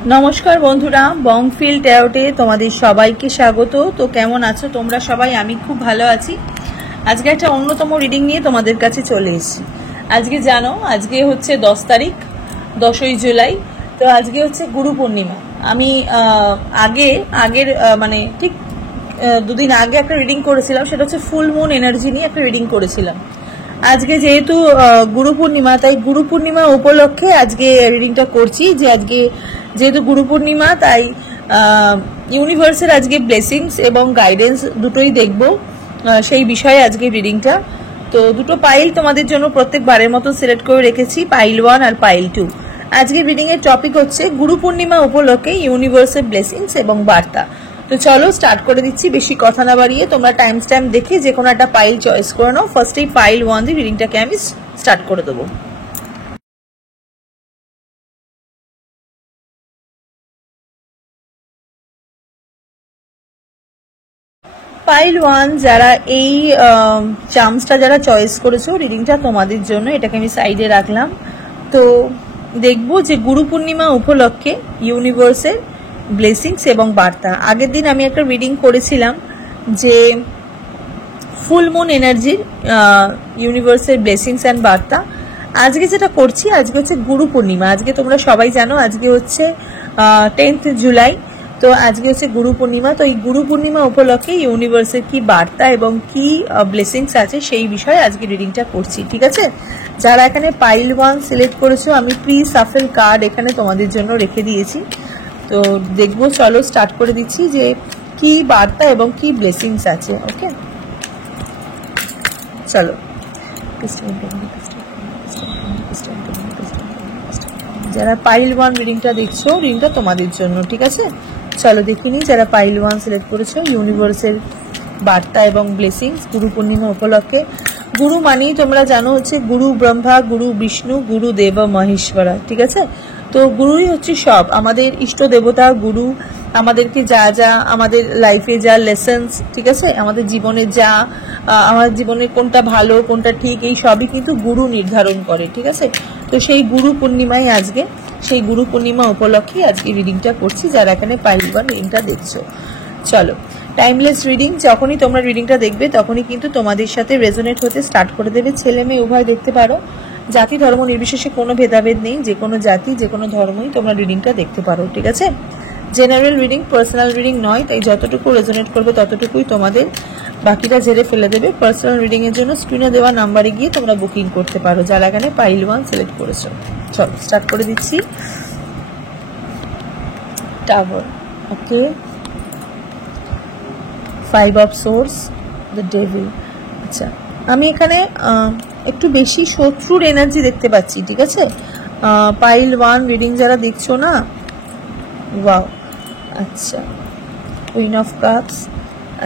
नमस्कार बंधुरा बंगफिल टैरोटे तुम्हादेर सबाइके स्वागत। तो केमन आछो तोमरा सबाई? आमी खूब भालो आछि। आज के एक अन्यतम रिडिंग निये तोमादेर काछे चले एसेछि। आज के जानो आज के होच्छे 10 तारीख 10 जुलाई। तो आज के होच्छे गुरु पूर्णिमा। आमी आगेर माने ठीक दुदिन आगे एक रिडिंग करेछिलाम, सेटा होच्छे फुल मुन एनार्जी निये एक रिडिंग करेछिलाम। आज के जेहेतु गुरु पूर्णिमा ताई गुरु पूर्णिमा उपलक्षे आज के रिडिंगटा करछि। जे आज के जेहेतु गुरु पूर्णिमा ताई यूनिभार्सेर आज के ब्लेसिंग्स एवं गाइडेंस दुटोई देखबो सेई विषये आज के रिडिंगटा। तो दुटो पाइल तोमादेर जोन्नो प्रत्येकबारेर मतो सिलेक्ट करे रेखेछि, पाइल 1 और पाइल 2। आज के रिडिंग एर टपिक होच्छे गुरु पूर्णिमा उपलक्षे यूनिभार्सेर ब्लेसिंग्स एवं बार्ता। तो चलो स्टार्ट कर दिच्छी, बेशी कथा ना बाड़िये तोमरा टाइम स्टैम्प देखे जे कोनो एकटा पाइल चয়েস करे नाओ। फार्स्टेই पाइल 1 দিয়ে রিডিংটাকে আমি স্টার্ট করে দেব। পাইল 1 যারা এই চার্মসটা যারা চয়েস করেছো রিডিংটা তোমাদের জন্য, এটাকে আমি সাইডে রাখলাম। তো দেখবো যে গুরু পূর্ণিমা উপলক্ষে ইউনিভার্সের ব্লেসিংস এবং বার্তা। আগের দিন আমি একটা রিডিং করেছিলাম যে ফুল মুন এনার্জির ইউনিভার্সের ব্লেসিংস এন্ড বার্তা। আজকে যেটা করছি আজকে হচ্ছে গুরু পূর্ণিমা। আজকে তোমরা সবাই জানো আজকে হচ্ছে 10th জুলাই। তো আজকে হচ্ছে গুরু পূর্ণিমা। তো এই গুরু পূর্ণিমা উপলক্ষে ইউনিভার্সের কি বার্তা এবং কি ব্লেসিংস আছে সেই বিষয়ে আজকে রিডিংটা করছি, ঠিক আছে? যারা এখানে পাইল 1 সিলেক্ট করেছো আমি প্রি সাফেল কার্ড এখানে তোমাদের জন্য রেখে দিয়েছি। তো দেখবো, চলো স্টার্ট করে দিচ্ছি যে কি বার্তা এবং কি ব্লেসিংস আছে। ওকে চলো। যারা পাইল 1 রিডিংটা দেখছো রিডিংটা তোমাদের জন্য, ঠিক আছে? চলো দেখিনি যারা পাইল 1 সিলেক্ট করেছো ইউনিভার্সের বার্তা এবং ব্লেসিংস গুরু পূর্ণিমা উপলক্ষে। গুরু মানেই তোমরা জানো হচ্ছে গুরু ব্রহ্মা, গুরু বিষ্ণু, গুরু দেব মহেশ্বরা, ঠিক আছে? তো গুরুই হচ্ছে সব, আমাদের ইষ্ট দেবতা গুরু। আমাদেরকে যা যা আমাদের লাইফে যা লেসন্স, ঠিক আছে, আমাদের জীবনে যা আমাদের জীবনে কোনটা ভালো কোনটা ঠিক এই সবই কিন্তু গুরু নির্ধারণ করে, ঠিক আছে? তো সেই গুরু পূর্ণিমায় আজকে সেই গুরু পূর্ণিমা উপলক্ষে আজকে রিডিংটা করছি যারা এখানে পাইল 1 রিডিংটা দেখছো। চলো টাইমলেস রিডিং, যখনই তোমরা রিডিংটা দেখবে তখনই কিন্তু তোমাদের সাথে রেজোনেট হতে স্টার্ট করে দেবে। ছেলে মেয়ে উভয় দেখতে পারো, জাতি ধর্ম নির্বিশেষে কোনো ভেদাভেদ নেই, যে কোনো জাতি যে কোনো ধর্মই তোমরা রিডিংটা দেখতে পারো, ঠিক আছে? জেনারেল রিডিং, পার্সোনাল রিডিং নয়, তাই যতটুকু রেজোনেট করবে ততটুকুই তোমাদের, বাকিটা ঝেড়ে ফেলে দেবে। পার্সোনাল রিডিং এর জন্য স্ক্রিনে দেওয়া নাম্বারে গিয়ে তোমরা বুকিং করতে পারো যারা এখানে পাইল 1 সিলেক্ট করেছো। চলো স্টার্ট করে দিচ্ছি। Tower, okay, 5 of swords, the devil. আচ্ছা, আমি এখানে একটু বেশি শত্রুর এনার্জি দেখতে পাচ্ছি, ঠিক আছে? পাইল 1 রিডিং যারা দেখছো না, ওয়াও, আচ্ছা, কুইন অফ কাপস,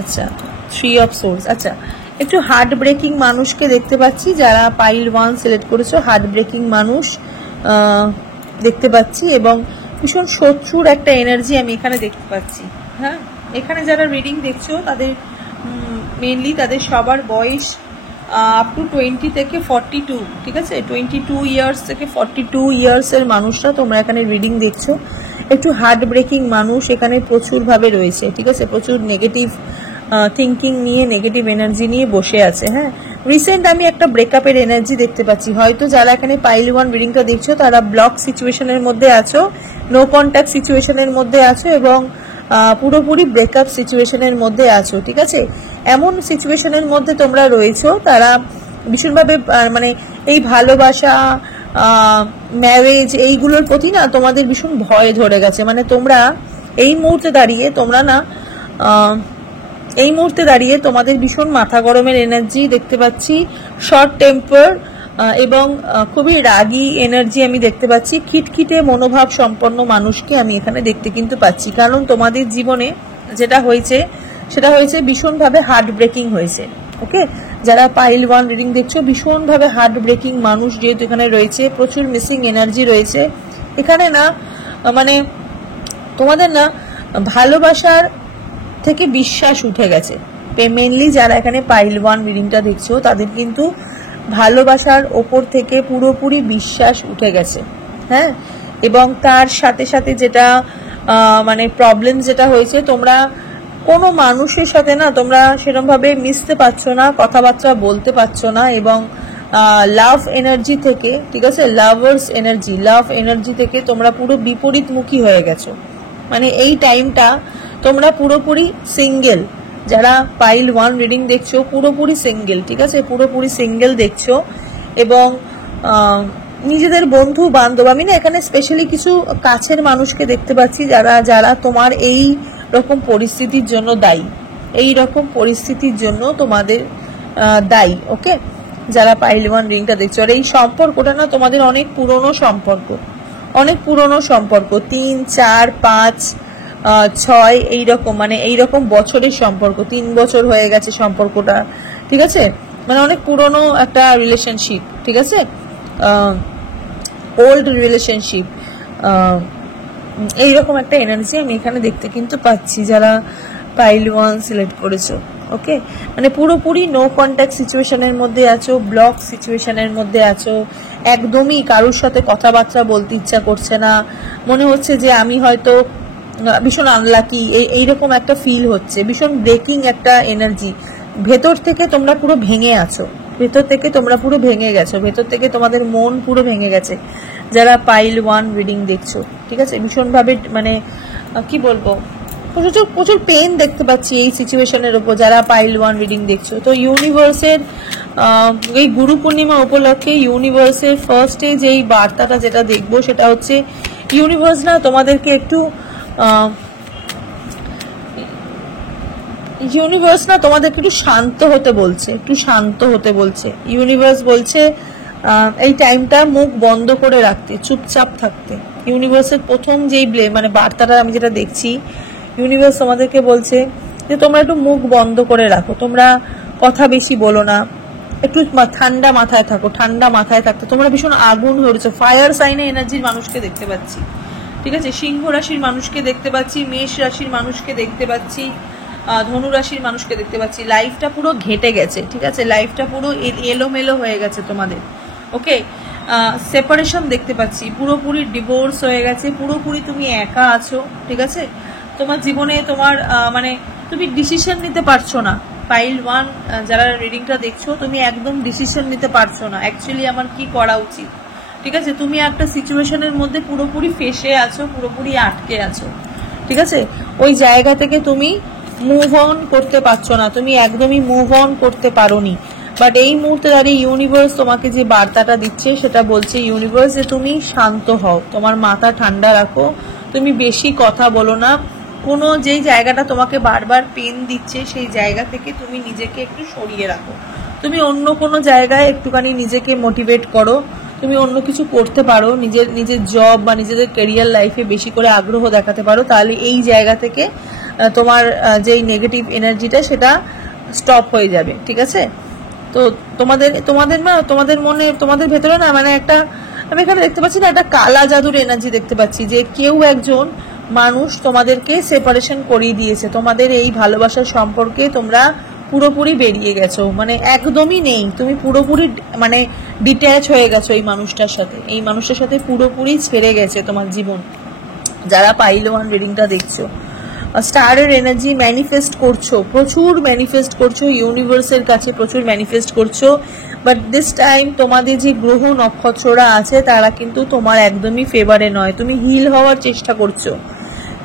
আচ্ছা, 3 অফ সোর্স। আচ্ছা, একটু হার্ট ব্রেকিং মানুষকে দেখতে পাচ্ছি যারা পাইল 1 সিলেক্ট করেছো। হার্ট ব্রেকিং মানুষ দেখতে পাচ্ছি এবং ভীষণ শত্রুর একটা এনার্জি আমি এখানে দেখতে পাচ্ছি। হ্যাঁ, এখানে যারা রিডিং দেখছো তাদের মেইনলি তাদের সবার বয়স আপ টু 20 থেকে 42, ঠিক আছে? 22 ইয়ার্স থেকে 42 ইয়ার্সের মানুষরা তোমরা এখানে রিডিং দেখছো। একটু হার্ট ব্রেকিং মানুষ এখানে প্রচুরভাবে রয়েছে, ঠিক আছে? প্রচুর নেগেটিভ থিঙ্কিং নিয়ে নেগেটিভ এনার্জি নিয়ে বসে আছে। হ্যাঁ, রিসেন্ট আমি একটা ব্রেকআপের এনার্জি দেখতে পাচ্ছি। হয়তো যারা এখানে পাইল 1 রিডিংটা দেখছো তারা ব্লক সিচুয়েশনের মধ্যে আছো, নো কন্ট্যাক্ট সিচুয়েশনের মধ্যে আছো এবং পুরোপুরি ব্রেকআপ সিচুয়েশনের মধ্যে আছো, ঠিক আছে? এমন সিচুয়েশনের মধ্যে তোমরা রয়েছো তারা ভীষণভাবে মানে এই ভালোবাসা ম্যারেজ এইগুলোর প্রতি না তোমাদের ভীষণ ভয় ধরে গেছে। মানে তোমরা এই মুহূর্তে দাঁড়িয়ে তোমাদের ভীষণ মাথা গরমের এনার্জি দেখতে পাচ্ছি, শর্ট টেম্পার এবং খুবই রাগী এনার্জি আমি দেখতে পাচ্ছি। খিটখিটে মনোভাব সম্পন্ন মানুষকে আমি এখানে দেখতে কিন্তু পাচ্ছি, কারণ তোমাদের জীবনে যেটা হয়েছে সেটা হয়েছে ভীষণভাবে হার্ট ব্রেকিং হয়েছে। ওকে, যারা পাইল 1 রিডিং দেখছো ভীষণভাবে হার্ট ব্রেকিং মানুষ যেহেতু এখানে রয়েছে, প্রচুর মিসিং এনার্জি রয়েছে এখানে না, মানে তোমাদের না ভালোবাসার থেকে বিশ্বাস উঠে গেছে। মেইনলি যারা এখানে পাইল 1 রিডিংটা দেখছো তাদের কিন্তু ভালোবাসার ওপর থেকে পুরোপুরি বিশ্বাস উঠে গেছে। হ্যাঁ, এবং তার সাথে সাথে যেটা মানে প্রবলেম যেটা হয়েছে, তোমরা কোনো মানুষের সাথে না তোমরা সেরকমভাবে মিশতে পারছো না, কথাবার্তা বলতে পারছো না, এবং লাভ এনার্জি থেকে, ঠিক আছে, লাভার্স এনার্জি, লাভ এনার্জি থেকে তোমরা পুরো বিপরীতমুখী হয়ে গেছো। মানে এই টাইমটা তোমরা পুরোপুরি সিঙ্গেল, যারা পাইল 1 রিডিং দেখছো পুরোপুরি সিঙ্গেল, ঠিক আছে, পুরোপুরি সিঙ্গেল দেখছো। এবং নিজেদের বন্ধু বান্ধব, আমি না এখানে স্পেশালি কিছু কাছের মানুষকে দেখতে পাচ্ছি যারা যারা তোমার এই রকম পরিস্থিতির জন্য দায়ী, এই রকম পরিস্থিতির জন্য তোমাদের দায়ী। ওকে, যারা পাইল 1 রিডিংটা দেখছো, আর এই সম্পর্কটা না তোমাদের অনেক পুরনো সম্পর্ক, অনেক পুরনো সম্পর্ক, 3, 4, 5, 6 এইরকম, মানে এইরকম বছরের সম্পর্ক, 3 বছর হয়ে গেছে সম্পর্কটা, ঠিক আছে, মানে অনেক পুরনো একটা রিলেশনশিপ, ঠিক আছে, ওল্ড রিলেশনশিপ, এইরকম একটা এনার্জি আমি এখানে দেখতে কিন্তু পাচ্ছি যারা পাইল 1 সিলেক্ট করেছো। ওকে, মানে পুরোপুরি নো কন্ট্যাক্ট সিচুয়েশনের মধ্যে আছো, ব্লক সিচুয়েশনের মধ্যে আছো, একদমই কারোর সাথে কথাবার্তা বলতে ইচ্ছা করছে না, মনে হচ্ছে যে আমি হয়তো ভীষণ আনলাকি, এইরকম একটা ফিল হচ্ছে, ভীষণ ব্রেকিং একটা এনার্জি, ভেতর থেকে তোমরা পুরো ভেঙে আছো, ভেতর থেকে তোমরা পুরো ভেঙে গেছো, ভেতর থেকে তোমাদের মন পুরো ভেঙে গেছে যারা পাইল 1 রিডিং দেখছো, ঠিক আছে, ভীষণভাবে মানে কি বলবো, প্রচুর প্রচুর পেন দেখতে পাচ্ছি এই সিচুয়েশনের উপর যারা পাইল 1 রিডিং দেখছো। তো ইউনিভার্সের এই গুরু পূর্ণিমা উপলক্ষে ইউনিভার্সের ফার্স্টে যেই বার্তাটা যেটা দেখবো সেটা হচ্ছে ইউনিভার্স না তোমাদেরকে একটু ইউনিভার্স না তোমাদেরকে একটু শান্ত হতে বলছে, একটু শান্ত হতে বলছে। ইউনিভার্স বলছে এই টাইমটা মুখ বন্ধ করে রাখতে, চুপচাপ থাকতে। ইউনিভার্সের প্রথম যেই মানে বার্তাটা আমি যেটা দেখছি, ইউনিভার্স তোমাদেরকে বলছে যে তোমরা একটু মুখ বন্ধ করে রাখো, তোমরা কথা বেশি বলো না, একটু ঠান্ডা মাথায় থাকো, ঠান্ডা মাথায় থাকতে। তোমরা ভীষণ আগুন হয়েছো, ফায়ার সাইনে এনার্জির মানুষকে দেখতে পাচ্ছি, ঠিক আছে, সিংহ রাশির মানুষকে দেখতে পাচ্ছি, মেষ রাশির মানুষকে দেখতে পাচ্ছি, ধনু রাশির মানুষকে দেখতে পাচ্ছি। লাইফটা পুরো ঘেটে গেছে, ঠিক আছে, লাইফটা পুরো এলোমেলো হয়ে গেছে তোমাদের। ওকে, সেপারেশন দেখতে পাচ্ছি, পুরোপুরি ডিভোর্স হয়ে গেছে, পুরোপুরি তুমি একা আছো, ঠিক আছে, তোমার জীবনে তোমার মানে তুমি ডিসিশন নিতে পারছো না। পাইল 1 যারা রিডিংটা দেখছো, তুমি একদম ডিসিশন নিতে পারছো না অ্যাকচুয়ালি আমার কি করা উচিত, ঠিক আছে, তুমি একটা সিচুয়েশনের মধ্যে পুরোপুরি ফেসে আছো, পুরোপুরি আটকে আছো, ঠিক আছে, ওই জায়গা থেকে তুমি মুভ অন করতে পারছো না, তুমি একদমই মুভ অন করতে পারোনি। বাট এই মুহূর্তে দাঁড়িয়ে ইউনিভার্স তোমাকে যে বার্তাটা দিচ্ছে সেটা বলছে ইউনিভার্স যে তুমি শান্ত হও, তোমার মাথা ঠান্ডা রাখো, তুমি বেশি কথা বলো না, কোনো যেই জায়গাটা তোমাকে বারবার পেন দিচ্ছে সেই জায়গা থেকে তুমি নিজেকে একটু সরিয়ে রাখো, তুমি অন্য কোনো জায়গায় একটুখানি নিজেকে মোটিভেট করো, তুমি অন্য কিছু করতে পারো, নিজের জব বা নিজেদের ক্যারিয়ার লাইফে বেশি করে আগ্রহ দেখাতে পারো, তাহলে এই জায়গা থেকে তোমার যেই নেগেটিভ এনার্জিটা সেটা স্টপ হয়ে যাবে, ঠিক আছে। তো তোমাদের মনে, তোমাদের ভেতরে না মানে একটা, আমি এখানে দেখতে পাচ্ছি না একটা কালা জাদুর এনার্জি দেখতে পাচ্ছি, যে কেউ একজন মানুষ তোমাদেরকে সেপারেশন করিয়ে দিয়েছে, তোমাদের এই ভালোবাসার সম্পর্কে তোমরা পুরোপুরি বেরিয়ে গেছো, মানে একদমই নেই, তুমি পুরোপুরি মানে ডিট্যাচ হয়ে গেছো এই মানুষটার সাথে, এই মানুষটার সাথে পুরোপুরি ছেড়ে গেছে তোমার জীবন। যারা পাইল 1 রিডিংটা দেখছো, স্টারের এনার্জি ম্যানিফেস্ট করছো, প্রচুর ম্যানিফেস্ট করছো, ইউনিভার্সের কাছে প্রচুর ম্যানিফেস্ট করছো, বাট দিস টাইম তোমাদের যে গ্রহ নক্ষত্ররা আছে তারা কিন্তু তোমার একদমই ফেভারে নয়, তুমি হিল হওয়ার চেষ্টা করছো,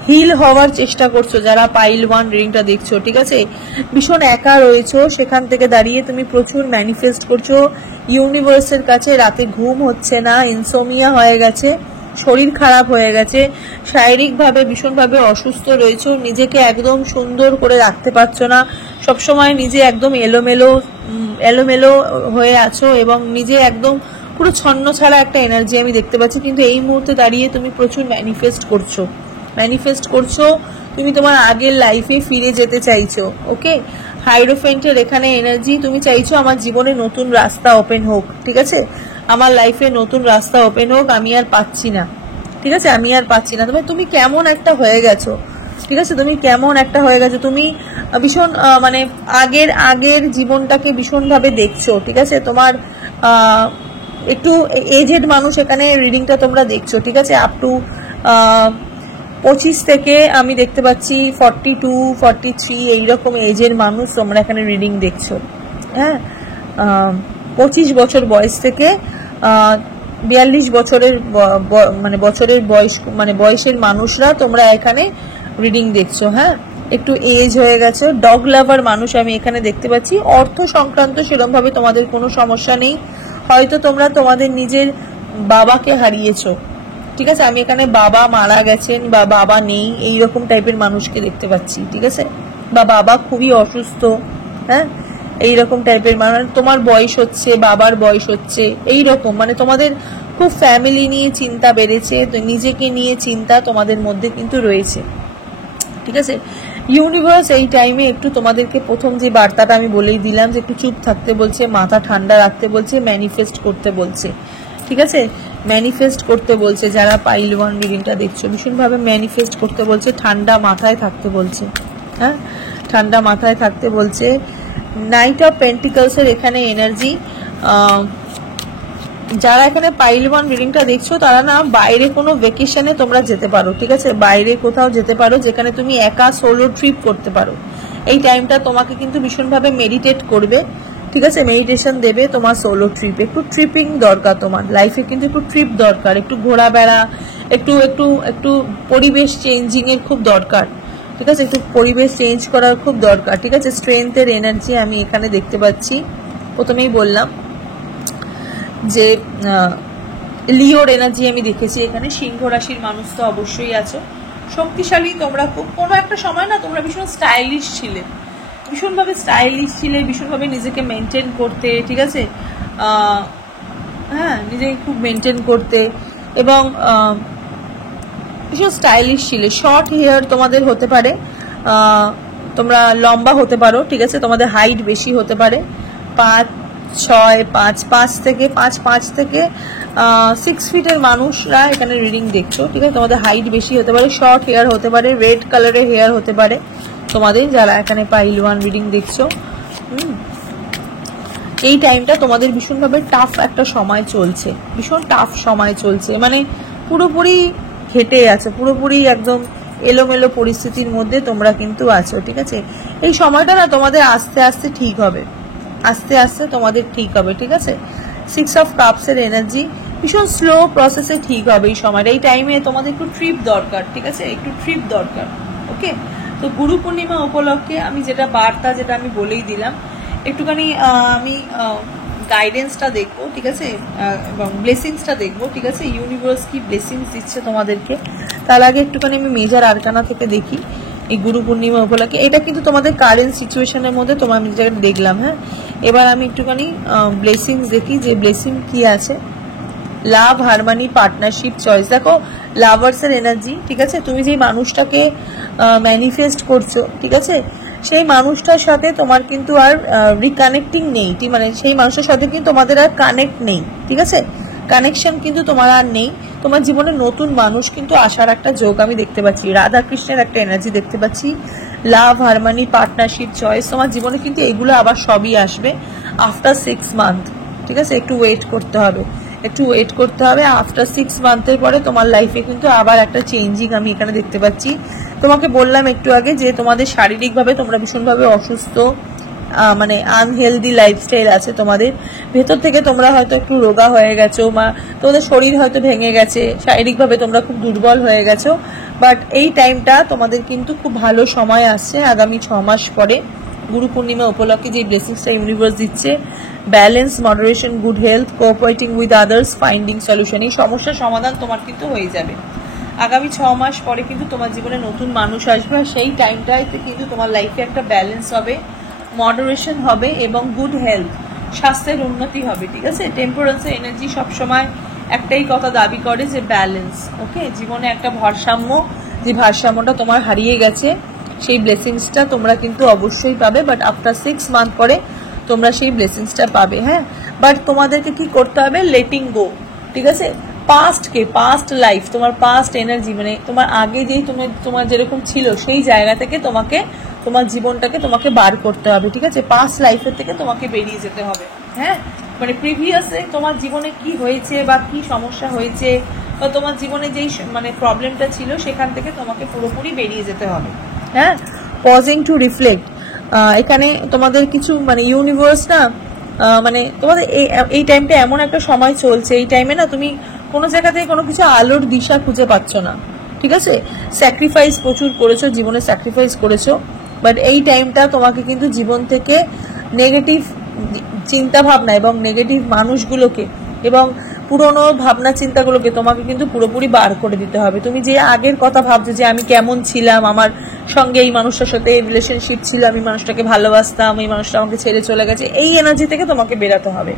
হিল হওয়ার চেষ্টা করছো যারা পাইল 1 রিডিংটা দেখছো, ঠিক আছে, ভীষণ একা রয়েছো, সেখান থেকে দাঁড়িয়ে তুমি প্রচুর ম্যানিফেস্ট করছো ইউনিভার্সের কাছে, রাতে ঘুম হচ্ছে না, ইনসোমিয়া হয়ে গেছে, শরীর খারাপ হয়ে গেছে, শারীরিকভাবে ভীষণভাবে অসুস্থ রয়েছো, নিজেকে একদম সুন্দর করে রাখতে পারছো না, সবসময় নিজে একদম এলোমেলো হয়ে আছো এবং নিজে একদম পুরো ছন্ন ছাড়া একটা এনার্জি আমি দেখতে পাচ্ছি। কিন্তু এই মুহূর্তে দাঁড়িয়ে তুমি প্রচুর ম্যানিফেস্ট করছো, তুমি তোমার আগের লাইফে ফিরে যেতে চাইছো। ওকে, হাইরোফেন্টের এখানে এনার্জি, তুমি চাইছো আমার জীবনে নতুন রাস্তা ওপেন হোক, ঠিক আছে, আমার লাইফে নতুন রাস্তা ওপেন হোক, আমি আর পাচ্ছি না, ঠিক আছে, আমি আর পাচ্ছি না। তুমি কেমন একটা হয়ে গেছো, ঠিক আছে, তুমি কেমন একটা হয়ে গেছো, তুমি ভীষণ মানে আগের জীবনটাকে ভীষণভাবে দেখছো, ঠিক আছে, তোমার একটু এজেড মানুষ এখানে রিডিংটা তোমরা দেখছো, ঠিক আছে। আপ টু 25 থেকে আমি দেখতে পাচ্ছি 42, 43 এইরকম এজের মানুষ তোমরা এখানে রিডিং দেখছো, হ্যাঁ। 25 বছর বয়স থেকে 42 বছরের মানে বছরের বয়স মানে বয়সের মানুষরা তোমরা এখানে রিডিং দেখছো, হ্যাঁ। একটু এজ হয়ে গেছে, ডগ লাভার মানুষ আমি এখানে দেখতে পাচ্ছি। অর্থ সংক্রান্ত সেরকম ভাবে তোমাদের কোনো সমস্যা নেই, হয়তো তোমরা তোমাদের নিজের বাবাকে হারিয়েছো, ঠিক আছে। আমি এখানে বাবা মারা গেছেন বা বাবা নেই এইরকম টাইপের মানুষকে দেখতে পাচ্ছি, ঠিক আছে, বা বাবা খুবই অসুস্থ, হ্যাঁ, এইরকম টাইপের মানে তোমার বয়স হচ্ছে, বাবার বয়স হচ্ছে, এইরকম মানে তোমাদের খুব ফ্যামিলি নিয়ে চিন্তা বেড়েছে, তো নিজেকে নিয়ে চিন্তা তোমাদের মধ্যে কিন্তু রয়েছে, ঠিক আছে। ইউনিভার্স এই টাইমে একটু তোমাদেরকে প্রথম যে বার্তাটা আমি বলেই দিলাম যে একটু চুপ থাকতে বলছে, মাথা ঠান্ডা রাখতে বলছে, ম্যানিফেস্ট করতে বলছে, ঠিক আছে। ম্যানিফেস্ট করতে বলছে, যারা পাইল 1 রিডিংটা দেখছো ভীষণভাবে ম্যানিফেস্ট করতে বলছে, ঠান্ডা মাথায় থাকতে বলছে, হ্যাঁ, ঠান্ডা মাথায় থাকতে বলছে। নাইট অফ পেন্টিকলসের এখানে এনার্জি, যারা এখানে পাইল 1 রিডিংটা দেখছো তারা না বাইরে কোনো ভ্যাকেশনে তোমরা যেতে পারো, ঠিক আছে, বাইরে কোথাও যেতে পারো যেখানে তুমি একা সোলো ট্রিপ করতে পারো। এই টাইমটা তোমাকে কিন্তু ভীষণভাবে মেডিটেট করবে, ঠিক আছে, মেডিটেশন দেবে তোমার সোলো ট্রিপ। একটু ট্রিপিং দরকার তোমার লাইফে, কিন্তু একটু ট্রিপ দরকার, একটু ঘোরাবেড়া, একটু একটু একটু পরিবেশ চেঞ্জিং এর খুব দরকার, ঠিক আছে, একটু পরিবেশ চেঞ্জ করার খুব দরকার, ঠিক আছে। স্ট্রেংথের এনার্জি আমি এখানে দেখতে পাচ্ছি। প্রথমেই বললাম যে লিওর এনার্জি আমি দেখেছি এখানে। সিংহ রাশির মানুষ তো অবশ্যই আছো, শক্তিশালী তোমরা খুব। কোনো একটা সময় না তোমরা ভীষণ স্টাইলিশ ছিলে, ভীষণভাবে স্টাইলিশ ছিলে, ভীষণভাবে নিজেকে মেনটেন করতে, ঠিক আছে, হ্যাঁ, নিজেকে খুব মেনটেন করতে এবং ভীষণ স্টাইলিশ ছিলে। শর্ট হেয়ার তোমাদের হতে পারে, তোমরা লম্বা হতে পারো, ঠিক আছে, তোমাদের হাইট বেশি হতে পারে, 5, 6, 5 থেকে 6 ফিটের মানুষরা এখানে রিডিং দেখছো, ঠিক আছে। তোমাদের হাইট বেশি হতে পারে, শর্ট হেয়ার হতে পারে, রেড কালারের হেয়ার হতে পারে তোমাদের, যারা এখানে পাইল 1 রিডিং দেখছো। এই টাইমটা তোমাদের ভীষণভাবে টাফ একটা সময় চলছে, ভীষণ টাফ সময় চলছে, মানে পুরোপুরি ঘেটে আছে, পুরোপুরি একদম এলোমেলো পরিস্থিতির মধ্যে তোমরা কিন্তু আছো, ঠিক আছে। এই সময়টা না তোমাদের আস্তে আস্তে ঠিক হবে, আস্তে আস্তে তোমাদের ঠিক হবে, ঠিক আছে। 6 অফ কাপসের এনার্জি, ভীষণ স্লো প্রসেসে ঠিক হবে এই সময়টা। এই টাইমে তোমাদের একটু ট্রিপ দরকার, ঠিক আছে, একটু ট্রিপ দরকার, ওকে। তো গুরু পূর্ণিমা উপলক্ষে আমি যেটা বার্তা, যেটা আমি বলেই দিলাম, একটুখানি আমি গাইডেন্সটা দেখবো, ঠিক আছে, এবং ব্লেসিংসটা দেখবো, ঠিক আছে। ইউনিভার্স কি ব্লেসিংস দিচ্ছে তোমাদেরকে, তার আগে একটুখানি আমি মেজর আরকানা থেকে দেখি এই গুরু পূর্ণিমা উপলক্ষে। এটা কিন্তু তোমাদের কারেন্ট সিচুয়েশনের মধ্যে তোমার আমি যেটা দেখলাম, হ্যাঁ। এবার আমি একটুখানি ব্লেসিংস দেখি যে ব্লেসিং কি আছে। লাভ, হারমানি, পার্টনারশিপ, চয়েস। দেখো লাভার্সের এনার্জি, ঠিক আছে, তুমি যেই মানুষটাকে ম্যানিফেস্ট করছো, ঠিক আছে, সেই মানুষটার সাথে তোমার কিন্তু আর রিকানেক্টিং নেই, মানে সেই মানুষটার সাথে কিন্তু তোমাদের আর কানেক্ট নেই, ঠিক আছে, কানেকশন কিন্তু তোমার আর নেই। তোমার জীবনে নতুন মানুষ কিন্তু আসার একটা যোগ আমি দেখতে পাচ্ছি, রাধা কৃষ্ণের একটা এনার্জি দেখতে পাচ্ছি। লাভ, হারমানি, পার্টনারশিপ, চয়েস, তোমার জীবনে কিন্তু এগুলো আবার সবই আসবে আফটার 6 মান্থ, ঠিক আছে। একটু ওয়েট করতে হবে, একটু ওয়েট করতে হবে। আফটার 6 মান্থের পরে তোমার লাইফে কিন্তু আবার একটা চেঞ্জিং আমি এখানে দেখতে পাচ্ছি। তোমাকে বললাম একটু আগে যে তোমাদের শারীরিকভাবে তোমরা ভীষণভাবে অসুস্থ, মানে আনহেলদি লাইফস্টাইল আছে তোমাদের ভেতর থেকে, তোমরা হয়তো একটু রোগা হয়ে গেছো, বা তোমাদের শরীর হয়তো ভেঙে গেছে, শারীরিকভাবে তোমরা খুব দুর্বল হয়ে গেছো। বাট এই টাইমটা তোমাদের কিন্তু খুব ভালো সময় আসছে আগামী 6 মাস পরে। গুরু পূর্ণিমা উপলক্ষে যে ব্লেসিংসটা ইউনিভার্স দিচ্ছে, balance, moderation, good health, cooperating with others, finding solution, এই সমস্যার সমাধান তোমার কিন্তু হয়ে যাবে। আগামী 6 মাস পরে কিন্তু তোমার জীবনে নতুন মানুষ আসবে, আর সেই টাইমটাতে কিন্তু তোমার লাইফে একটা ব্যালেন্স হবে, মডারেশন হবে এবং গুড হেলথ, স্বাস্থ্যের উন্নতি হবে, ঠিক আছে। টেম্পারেন্সের এনার্জি সবসময় একটাই কথা দাবি করে যে ব্যালেন্স, ওকে। জীবনে একটা ভারসাম্য, যে ভারসাম্যটা তোমার হারিয়ে গেছে, সেই ব্লেসিংসটা তোমরা কিন্তু অবশ্যই পাবে, বাট আফটার 6 মান্থ পরে তোমরা সেই ব্লেসিংসটা পাবে, হ্যাঁ। বাট তোমাদেরকে কি করতে হবে, লেটিং গো, ঠিক আছে। পাস্ট লাইফ, তোমার পাস্ট এনার্জি, মানে তোমার আগে যেই তোমার যেরকম ছিল সেই জায়গা থেকে তোমাকে, তোমার জীবনটাকে তোমাকে বার করতে হবে, ঠিক আছে। পাস্ট লাইফের থেকে তোমাকে বেরিয়ে যেতে হবে, হ্যাঁ, মানে প্রিভিয়াসে তোমার জীবনে কি হয়েছে বা কি সমস্যা হয়েছে বা তোমার জীবনে যেই মানে প্রবলেমটা ছিল সেখান থেকে তোমাকে পুরোপুরি বেরিয়ে যেতে হবে। হ্যাঁ, পজিং টু রিফ্লেক্ট, এখানে তোমাদের কিছু মানে ইউনিভার্স না মানে তোমাদের এই টাইমটা এমন একটা সময় চলছে, এই টাইমে না তুমি কোনো জায়গা থেকে কোনো কিছু আলোর দিশা খুঁজে পাচ্ছ না, ঠিক আছে? স্যাক্রিফাইস প্রচুর করেছো, জীবনে স্যাক্রিফাইস করেছো, বাট এই টাইমটা তোমাকে কিন্তু জীবন থেকে নেগেটিভ চিন্তা ভাবনা এবং নেগেটিভ মানুষগুলোকে এবং পুরনো ভাবনা চিন্তাগুলোকে তোমাকে কিন্তু পুরোপুরি বার করে দিতে হবে। তুমি যে আগের কথা ভাবছো যে আমি কেমন ছিলাম, আমার সঙ্গে এই মানুষটার সাথে রিলেশনশিপ ছিল, আমি মানুষটাকে ভালোবাসতাম, এই মানুষটা আমাকে ছেড়ে চলে গেছে, এই এনার্জি থেকে তোমাকে বেরাতে হবে।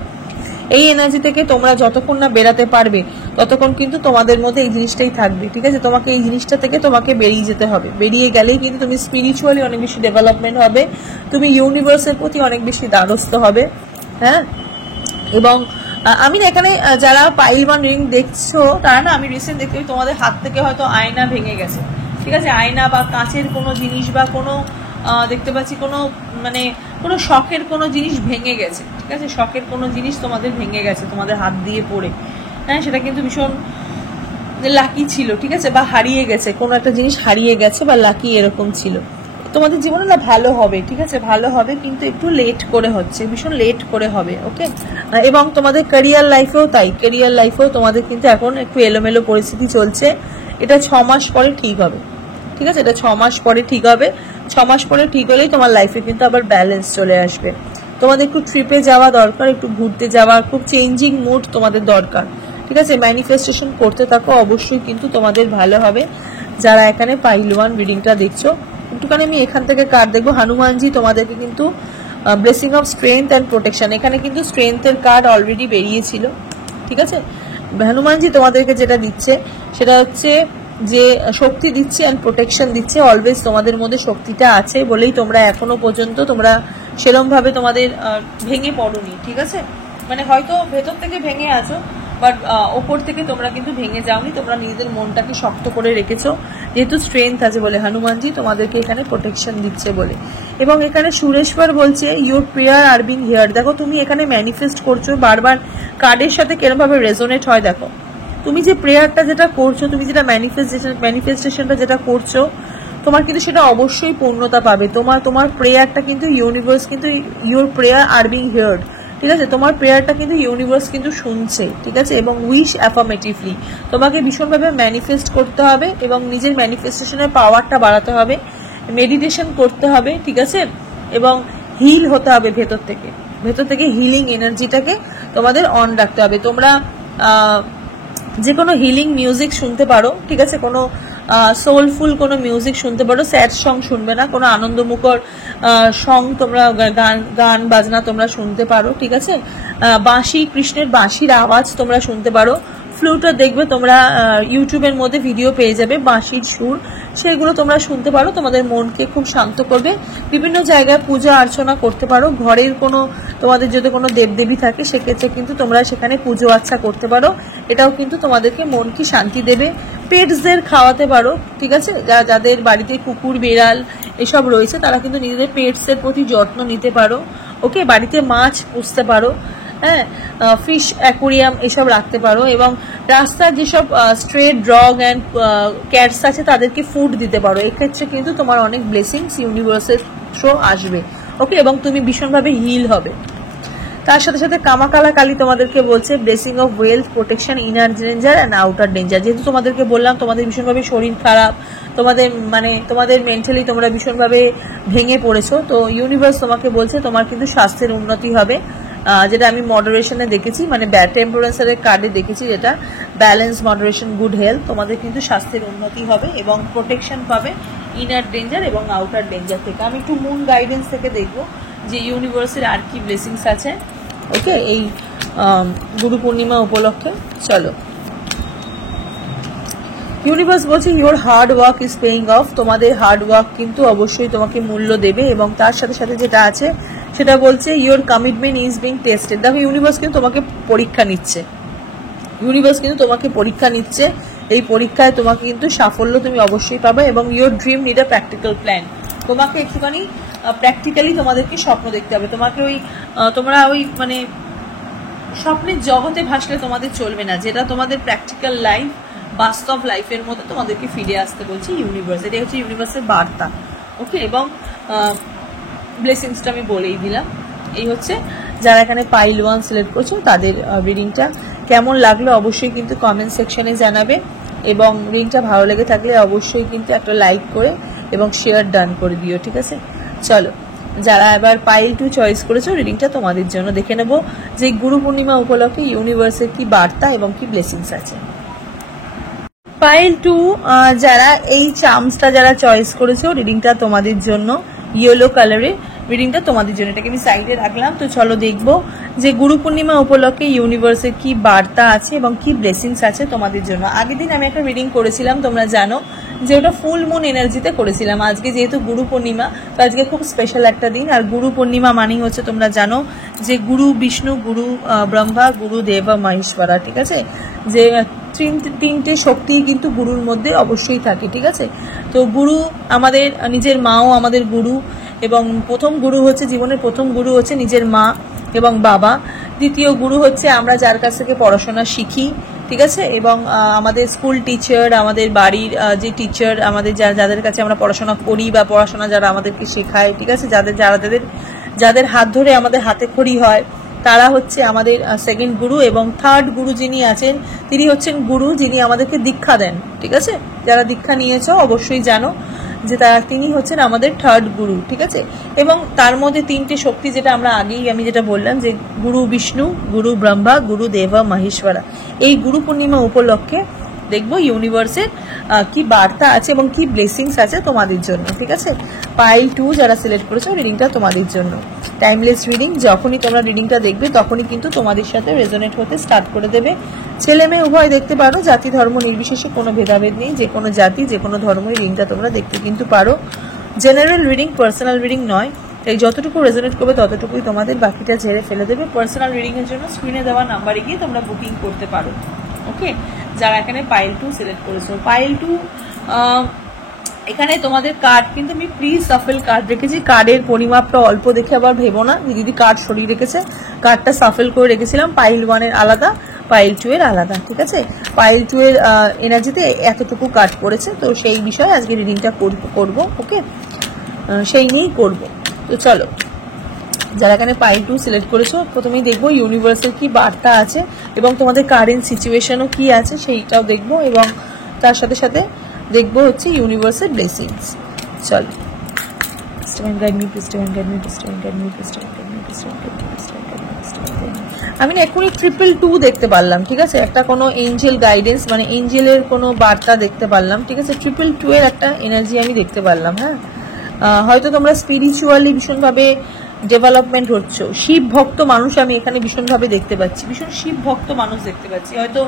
এই এনার্জি থেকে তোমরা যতক্ষণ না বেরাতে পারবে ততক্ষণ কিন্তু তোমাদের মধ্যে এই জিনিসটাই থাকবে, ঠিক আছে? তোমাকে এই জিনিসটা থেকে তোমাকে বেরিয়ে যেতে হবে। বেরিয়ে গেলেই কিন্তু তুমি স্পিরিচুয়ালি অনেক বেশি ডেভেলপমেন্ট হবে, তুমি ইউনিভার্সের প্রতি অনেক বেশি দ্বারস্থ হবে। হ্যাঁ, এবং আমি না এখানে যারা পাইল ওয়ান রিং দেখছো তারা না, আমি রিসেন্ট দেখতে তোমাদের হাত থেকে হয়তো আয়না ভেঙে গেছে, ঠিক আছে? আয়না বা কাঁচের কোনো জিনিস বা কোনো দেখতে পাচ্ছি কোনো মানে কোনো শখের কোনো জিনিস ভেঙে গেছে, ঠিক আছে? শখের কোনো জিনিস তোমাদের ভেঙে গেছে তোমাদের হাত দিয়ে পড়ে। হ্যাঁ, সেটা কিন্তু ভীষণ লাকি ছিল, ঠিক আছে? বা হারিয়ে গেছে, কোনো একটা জিনিস হারিয়ে গেছে বা লাকি এরকম ছিল। তোমাদের জীবনে না ভালো হবে, ঠিক আছে? ভালো হবে, কিন্তু একটু লেট করে হচ্ছে, ভীষণ লেট করে হবে। ওকে, এবং তোমাদের ক্যারিয়ার লাইফেও তাই, ক্যারিয়ার লাইফেও তোমাদের কিন্তু এখন একটু এলোমেলো পরিস্থিতি চলছে। এটা 6 মাস পরে ঠিক হবে, ঠিক আছে? এটা 6 মাস পরে ঠিক হবে। 6 মাস পরে ঠিক হলেই তোমার লাইফে কিন্তু আবার ব্যালেন্স চলে আসবে। তোমাদের একটু ট্রিপে যাওয়া দরকার, একটু ঘুরতে যাওয়া, খুব চেঞ্জিং মুড তোমাদের দরকার, ঠিক আছে? ম্যানিফেস্টেশন করতে থাকো, অবশ্যই কিন্তু তোমাদের ভালো হবে। যারা এখানে পাইল ওয়ান রিডিংটা দেখছো, একটুখানি আমি এখান থেকে কার্ড দেখবো। হনুমানজি তোমাদেরকে কিন্তু blessing of strength and protection, এখানে কিন্তু স্ট্রেংথের কার্ড অলরেডি বেরিয়েছিল, ঠিক আছে? হনুমানজি তোমাদেরকে যেটা দিচ্ছে সেটা হচ্ছে যে শক্তি দিচ্ছে অ্যান্ড প্রোটেকশন দিচ্ছে। অলওয়েজ তোমাদের মধ্যে শক্তিটা আছে বলেই তোমরা এখনো পর্যন্ত তোমরা সেরমভাবে তোমাদের ভেঙে পড়োনি, ঠিক আছে? মানে হয়তো ভেতর থেকে ভেঙে আছো, বাট ওপর থেকে তোমরা কিন্তু ভেঙে যাওনি, তোমরা নিজেদের মনটাকে শক্ত করে রেখেছো, যেহেতু স্ট্রেংথ আছে বলে হনুমানজি তোমাদেরকে এখানে প্রোটেকশন দিচ্ছে বলে। এবং এখানে সুরেশ্বর বলছে your prayer are being here. দেখো তুমি এখানে ম্যানিফেস্ট করছো, বারবার কার্ডের সাথে কিরমভাবে রেজোনেট হয় দেখো। তুমি যে প্রেয়ারটা যেটা করছো, তুমি যেটা ম্যানিফেস্টেশনটা যেটা করছো, তোমার কিন্তু সেটা অবশ্যই পূর্ণতা পাবে। তোমার প্রেয়ারটা কিন্তু ইউনিভার্স কিন্তু your prayer are being heard, ঠিক আছে? তোমার প্রেয়ারটা কিন্তু ইউনিভার্স কিন্তু শুনছে, ঠিক আছে? এবং উইশ অ্যাফার্মেটিভলি তোমাকে ভীষণভাবে ম্যানিফেস্ট করতে হবে এবং নিজের ম্যানিফেস্টেশনের পাওয়ারটা বাড়াতে হবে, মেডিটেশন করতে হবে, ঠিক আছে? এবং হিল হতে হবে ভেতর থেকে হিলিং এনার্জিটাকে তোমাদের অন রাখতে হবে। তোমরা যে কোনো হিলিং মিউজিক শুনতে পারো, ঠিক আছে? কোনো সোলফুল কোনো মিউজিক শুনতে পারো, স্যাড সং শুনবে না, কোনো আনন্দমুখর সং তোমরা গান বাজনা তোমরা শুনতে পারো, ঠিক আছে? বাঁশি, কৃষ্ণের বাঁশির আওয়াজ তোমরা শুনতে পারো। ফ্লুটও দেখবে তোমরা ইউটিউবের মধ্যে ভিডিও পেয়ে যাবে, বাঁশির সুর, সেগুলো তোমরা শুনতে পারো, তোমাদের মনকে খুব শান্ত করবে। বিভিন্ন জায়গায় পূজা অর্চনা করতে পারো, ঘরের কোনো তোমাদের যদি কোনো দেবদেবী থাকে সেক্ষেত্রে কিন্তু তোমরা সেখানে পুজো আচ্ছা করতে পারো, এটাও কিন্তু তোমাদেরকে মনকে শান্তি দেবে। পেটসদের খাওয়াতে পারো, ঠিক আছে? যাদের বাড়িতে কুকুর বেড়াল এসব রয়েছে তারা কিন্তু নিজেদের পেটসের প্রতি যত্ন নিতে পারো। ওকে, বাড়িতে মাছ পুষতে পারো, হ্যাঁ, ফিশ অ্যাকোরিয়াম এসব রাখতে পারো। এবং রাস্তার যেসব স্ট্রে ডগ অ্যান্ড ক্যাটস আছে তাদেরকে ফুড দিতে পারো। এক্ষেত্রে কিন্তু তোমার অনেক ব্লেসিংস ইউনিভার্সের থ্রু আসবে। ওকে, এবং তুমি ভীষণভাবে হিল হবে। তার সাথে সাথে কামাকালা কালী তোমাদেরকে বলছে blessing of wealth, protection, inner danger and outer danger. যেহেতু তোমাদেরকে বললাম তোমাদের ভীষণভাবে শরীর খারাপ, তোমাদের মেন্টালি তোমরা ভীষণভাবে ভেঙে পড়েছো, তো ইউনিভার্স তোমাকে বলছে তোমার কিন্তু স্বাস্থ্যের উন্নতি হবে, যেটা আমি মডারেশনে দেখেছি, মানে টেম্পারেচারের কার্ডে দেখেছি, যেটা ব্যালেন্স, মডারেশন, গুড হেলথ। তোমাদের কিন্তু স্বাস্থ্যের উন্নতি হবে এবং প্রোটেকশন পাবে ইনার ডেঞ্জার এবং আউটার ডেঞ্জার থেকে। আমি একটু মুন গাইডেন্স থেকে দেখবো যে ইউনিভার্সের আর কি ব্লেসিংস আছে। ওকে, এই গুরু পূর্ণিমা উপলক্ষে চলো। ইউনিভার্স বলছে your hard work is paying of. তোমাদের হার্ড ওয়ার্ক কিন্তু অবশ্যই তোমাকে মূল্য দেবে। এবং তার সাথে সাথে যেটা আছে সেটা বলছে your commitment is being tested. দেখো ইউনিভার্স কিন্তু তোমাকে পরীক্ষা নিচ্ছে, এই পরীক্ষায় তোমাকে কিন্তু সাফল্য তুমি অবশ্যই পাবে। এবং your dream need a practical plan. তোমাকে একটুখানি প্র্যাকটিক্যালি তোমাদেরকে স্বপ্ন দেখতে হবে। তোমরা ওই মানে স্বপ্নের জগতে ভাসলে তোমাদের চলবে না, যেটা তোমাদের প্র্যাকটিক্যাল লাইফ, বাস্তব লাইফের মধ্যে তোমাদেরকে ফিরে আসতে বলছি ইউনিভার্স। এটা হচ্ছে ইউনিভার্সের বার্তা। ওকে, এবং ব্লেসিংসটা আমি বলেই দিলাম। এই হচ্ছে যারা এখানে পাইল 1 সিলেক্ট করছো তাদের রিডিংটা কেমন লাগলো অবশ্যই কিন্তু কমেন্ট সেকশনে জানাবে, এবং রিডিংটা ভালো লেগে থাকলে অবশ্যই কিন্তু একটা লাইক করে এবং শেয়ার ডান করে দিও, ঠিক আছে? চলো, যারা এবার পাইল 2 চয়েস করেছো, রিডিংটা তোমাদের জন্য দেখে নেব যে গুরু পূর্ণিমা উপলক্ষে ইউনিভার্সের কি বার্তা এবং কি ব্লেসিংস আছে। পাইল 2 যারা এই চার্মসটা যারা চয়েস করেছো, রিডিংটা তোমাদের জন্য ইয়েলো কালারে, রিডিংটা তোমাদের জন্য। এটাকে আমি সাইডে রাখলাম। তো চলো দেখবো যে গুরু পূর্ণিমা উপলক্ষে ইউনিভার্সের কি বার্তা আছে এবং কি ব্লেসিংস আছে তোমাদের জন্য। আগের দিন আমি একটা রিডিং করেছিলাম, তোমরা জানো যে ওটা ফুল মুন এনার্জিতে করেছিলাম। আজকে যেহেতু গুরু পূর্ণিমা, তো আজকে খুব স্পেশাল একটা দিন। আর গুরু পূর্ণিমা মানেই হচ্ছে তোমরা জানো যে গুরু বিষ্ণু, গুরু ব্রহ্মা, গুরু দেব মহেশ্বরা, ঠিক আছে? যে তিনটে শক্তি কিন্তু গুরুর মধ্যে অবশ্যই থাকে, ঠিক আছে? তো গুরু আমাদের নিজের মাও আমাদের গুরু, এবং প্রথম গুরু হচ্ছে জীবনের প্রথম গুরু হচ্ছে নিজের মা এবং বাবা। দ্বিতীয় গুরু হচ্ছে আমরা যার কাছ থেকে পড়াশোনা শিখি, ঠিক আছে? এবং আমাদের স্কুল টিচার, আমাদের বাড়ির যে টিচার, আমাদের যাদের কাছে আমরা পড়াশোনা করি বা পড়াশোনা যারা আমাদেরকে শেখায়, ঠিক আছে? যাদের হাত ধরে আমাদের হাতে খড়ি হয়, তারা হচ্ছে আমাদের সেকেন্ড গুরু। এবং থার্ড গুরু যিনি আছেন তিনি হচ্ছেন গুরু যিনি আমাদেরকে দীক্ষা দেন, ঠিক আছে? যারা দীক্ষা নিয়েছো অবশ্যই জানো যে তিনি হচ্ছেন আমাদের থার্ড গুরু, ঠিক আছে? এবং তার মধ্যে তিনটে শক্তি, যেটা আমি যেটা বললাম যে গুরু বিষ্ণু, গুরু ব্রহ্মা, গুরু দেব মহেশ্বরা। এই গুরু পূর্ণিমা উপলক্ষে দেখবো ইউনিভার্সের কি বার্তা আছে এবং কি ব্লেসিংস আছে তোমাদের জন্য, ঠিক আছে? পাইল 2 যারা সিলেক্ট করেছো, রিডিংটা তোমাদের জন্য। টাইমলেস রিডিং, যখনই তোমরা রিডিংটা দেখবে তখনই কিন্তু তোমাদের সাথে রেজোনেট হতে স্টার্ট করে দেবে। ছেলে মেয়ে উভয় দেখতে পারো, জাতি ধর্ম নির্বিশেষে কোনো ভেদাভেদ নেই। যে কোনো জাতি, যে কোনো ধর্মই রিডিংটা তোমরা দেখতে কিন্তু পারো। জেনারেল রিডিং, পার্সোনাল রিডিং নয়, তাই যতটুকু রেজোনেট করবে ততটুকুই তোমাদের, বাকিটা ঝেড়ে ফেলে দেবে। পার্সোনাল রিডিং এর জন্য স্ক্রিনে দেওয়া নাম্বারে গিয়ে তোমরা বুকিং করতে পারো। ওকে, যারা এখানে পাইল 2 সিলেক্ট করেছো, পাইল 2 এখানে তোমাদের কার্ড কিন্তু আমি প্রি সাফেল কার্ড রেখেছি। কার্ডের পরিমাপটা অল্প দেখে আবার ভেবো না দিদি কার্ড সরিয়ে রেখেছে, কার্ডটা সাফেল করে রেখেছিলাম। পাইল 1 এর আলাদা, পাইল 2 এর আলাদা, ঠিক আছে? পাইল 2 এর এনার্জিতে এতটুকু কার্ড পড়েছে, তো সেই বিষয়ে আজকে রিডিংটা করব। ওকে, সেই নিয়েই করব। তো চলো, যারা এখানে পাইল 2 সিলেক্ট করেছো, প্রথমেই দেখবো ইউনিভার্সের কি বার্তা আছে এবং তোমাদের কারেন্ট সিচুয়েশনও কি আছে সেইটাও দেখবো, এবং তার সাথে সাথে দেখবো হচ্ছে ইউনিভার্সের ব্লেসিংস। চলো, আমি না এখনই 222 দেখতে পারলাম, ঠিক আছে? একটা কোনো এঞ্জেল গাইডেন্স, মানে এঞ্জেলের কোনো বার্তা দেখতে পারলাম, ঠিক আছে? 222 এর একটা এনার্জি আমি দেখতে পারলাম। হ্যাঁ, হয়তো তোমরা স্পিরিচুয়ালি ভীষণভাবে ডেভেলপমেন্ট হচ্ছে। শিব ভক্ত মানুষ আমি এখানে ভীষণভাবে দেখতে পাচ্ছি, ভীষণ শিব ভক্ত মানুষ দেখতে পাচ্ছি। হয়তো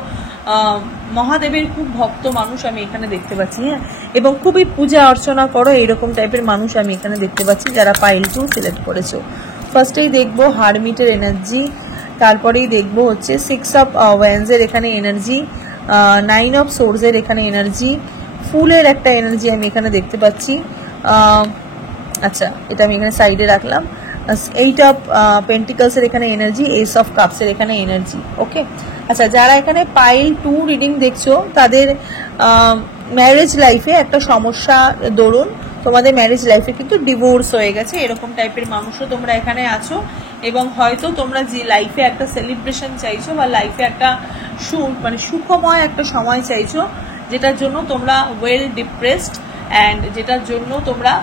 মহাদেবের খুব ভক্ত মানুষ আমি এখানে দেখতে পাচ্ছি। হ্যাঁ, এবং খুবই পূজা অর্চনা করো এরকম টাইপের মানুষ আমি এখানে দেখতে পাচ্ছি যারা পাইল 2 সিলেক্ট করেছো। ফার্স্টেই দেখবো হারমিটের এনার্জি, তারপরেই দেখবো হচ্ছে 6 অফ ওয়ান্স এর এখানে এনার্জি, 9 অফ সোর্স এর এখানে এনার্জি, ফুলের একটা এনার্জি আমি এখানে দেখতে পাচ্ছি। আচ্ছা, এটা আমি এখানে সাইডে রাখলাম। 8 অফ পেন্টিকলস এর এখানে এনার্জি, এস অফ কাপস এর এখানে এনার্জি। ওকে, আচ্ছা, যারা এখানে পাইল 2 রিডিং দেখছো তাদের ম্যারেজ লাইফে একটা সমস্যা দরুন তোমাদের ম্যারেজ লাইফে কিন্তু ডিভোর্স হয়ে গেছে, এরকম টাইপের মানুষও তোমরা এখানে আছো। এবং হয়তো তোমরা যে লাইফে একটা সেলিব্রেশন চাইছো বা লাইফে একটা মানে সুখময় একটা সময় চাইছো, যেটার জন্য তোমরা ওয়েল ডিপ্রেসড অ্যান্ড যেটার জন্য তোমরা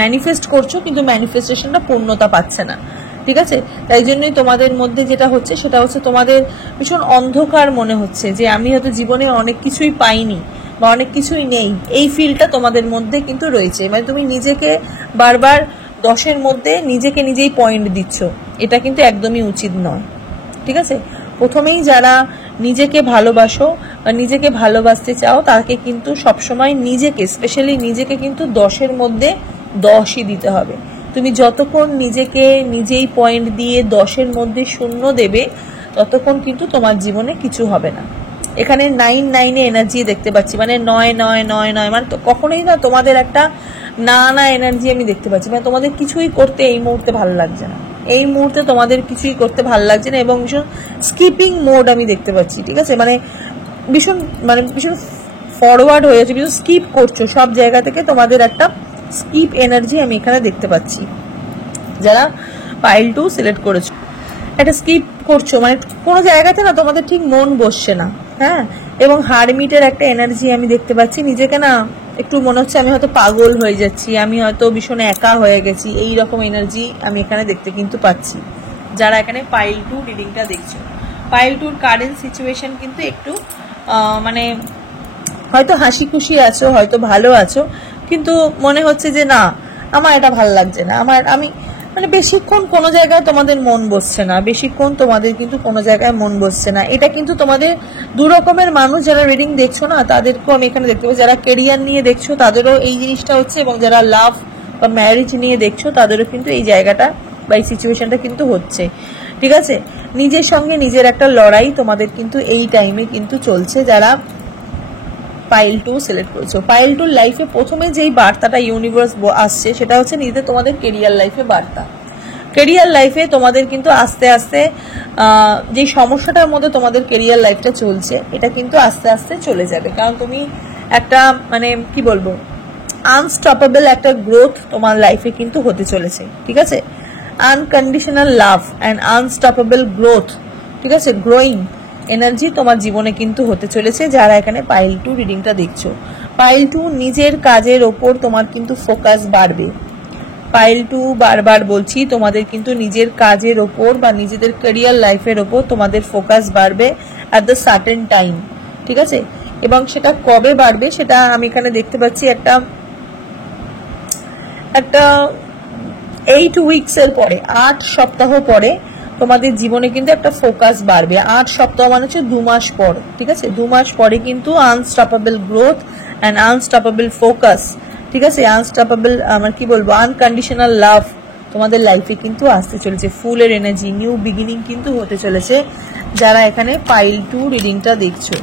ম্যানিফেস্ট করছো, কিন্তু ম্যানিফেস্টেশনটা পূর্ণতা পাচ্ছে না, ঠিক আছে? তাই জন্যই তোমাদের মধ্যে যেটা হচ্ছে সেটা হচ্ছে তোমাদের ভীষণ অন্ধকার মনে হচ্ছে যে আমি হয়তো জীবনে অনেক কিছুই পাইনি বা অনেক কিছুই নেই, এই ফিলটা তোমাদের মধ্যে কিন্তু রয়েছে। মানে তুমি নিজেকে বারবার 10-এর মধ্যে নিজেকে নিজেই পয়েন্ট দিচ্ছ, এটা কিন্তু একদমই উচিত নয়, ঠিক আছে? প্রথমেই যারা নিজেকে ভালোবাসো বা নিজেকে ভালোবাসতে চাও তাকে কিন্তু সবসময় নিজেকে, স্পেশালি নিজেকে কিন্তু 10-এর মধ্যে 10ই দিতে হবে। তুমি যতক্ষণ নিজেকে নিজেই পয়েন্ট দিয়ে 10-এর মধ্যে 0 দেবে ততক্ষণ কিন্তু তোমার জীবনে কিছু হবে না। এখানে 9 এনার্জি দেখতে পাচ্ছি, মানে 9 মানে তো কখনোই না তোমাদের একটা না এনার্জি আমি দেখতে পাচ্ছি, মানে তোমাদের কিছুই করতে এই মুহূর্তে ভালো লাগছে না, এই মুহূর্তে তোমাদের কিছুই করতে ভালো লাগছে না এবং ভীষণ স্কিপিং মোড আমি দেখতে পাচ্ছি, ঠিক আছে, ভীষণ ফরওয়ার্ড হয়ে যাচ্ছে, ভীষণ স্কিপ করছো সব জায়গা থেকে, তোমাদের একটা স্কিপ এনার্জি আমি এখানে দেখতে পাচ্ছি। যারা পাইল 2 সিলেক্ট করেছো একটা স্কিপ করছো, কোনো জায়গাতে না তোমাদের ঠিক মন বসছে না, হ্যাঁ। এবং হারমিটের একটা এনার্জি আমি দেখতে পাচ্ছি, নিজেকে না একটু মনে হচ্ছে আমি হয়তো পাগল হয়ে যাচ্ছি, আমি হয়তো ভীষণ একা হয়ে গেছি, এই রকম এনার্জি আমি এখানে দেখতে কিন্তু পাচ্ছি। যারা এখানে পাইল 2 রিডিংটা দেখছো, পাইল 2 কারেন্ট সিচুয়েশন কিন্তু একটু হয়তো হাসি খুশি আছো, হয়তো ভালো আছো, কিন্তু মনে হচ্ছে যে না আমার এটা ভালো লাগছে না, আমি বেশিক্ষণ কোনো জায়গায় তোমাদের মন বসছে না, বেশিক্ষণ তোমাদের কিন্তু কোনো জায়গায় মন বসছে না। এটা কিন্তু তোমাদের দু রকমের মানুষ যারা রিডিং দেখছো না তাদেরকেও আমি এখানে দেখতে পাচ্ছি। যারা কেরিয়ার নিয়ে দেখছো তাদেরও এই জিনিসটা হচ্ছে, এবং যারা লাভ বা ম্যারেজ নিয়ে দেখছো তাদেরও কিন্তু এই জায়গাটা বা এই সিচুয়েশনটা কিন্তু হচ্ছে, ঠিক আছে। নিজের সঙ্গে নিজের একটা লড়াই তোমাদের কিন্তু এই টাইমে কিন্তু চলছে। যারা পাইল 2 সিলেক্ট করেছো, পাইল 2 লাইফে প্রথমে যেই বার্তাটা ইউনিভার্স আসছে সেটা হচ্ছে নিজেদের তোমাদের কেরিয়ার লাইফে বার্তা। কেরিয়ার লাইফে তোমাদের কিন্তু আস্তে আস্তে যে সমস্যাটার মধ্যে তোমাদের কেরিয়ার লাইফটা চলছে এটা কিন্তু আস্তে আস্তে চলে যাবে, কারণ তুমি একটা কি বলবো আনস্টপেবল একটা গ্রোথ তোমার লাইফে কিন্তু হতে চলেছে, ঠিক আছে। Unconditional love and unstoppable growth, ঠিক আছে, গ্রোয়িং এনার্জি তোমার জীবনে কিন্তু হতে চলেছে। যারা এখানে পাইল 2 রিডিংটা দেখছো, পাইল 2 নিজের কাজের ওপর তোমার কিন্তু ফোকাস বাড়বে। পাইল 2 বারবার বলছি তোমাদের কিন্তু নিজের কাজের ওপর বা নিজেদের ক্যারিয়ার লাইফের ওপর তোমাদের ফোকাস বাড়বে অ্যাট দ্য সার্টেন টাইম, ঠিক আছে। এবং সেটা কবে বাড়বে সেটা আমি এখানে দেখতে পাচ্ছি একটা 8 উইকসের পরে, 8 সপ্তাহ পরে তোমাদের জীবনে কিন্তু একটা ফোকাস বাড়বে। 8 সপ্তাহ মানে হচ্ছে 2 মাস পর, ঠিক আছে। 2 মাস পরে কিন্তু unstoppable growth and unstoppable focus, ঠিক আছে, আনস্টপেবল কি বলবো আনকন্ডিশনাল লাভ তোমাদের লাইফে কিন্তু আসতে চলেছে। ফুলের এনার্জি, নিউ বিগিনিং কিন্তু হতে চলেছে। যারা এখানে পাইল 2 রিডিংটা দেখছো,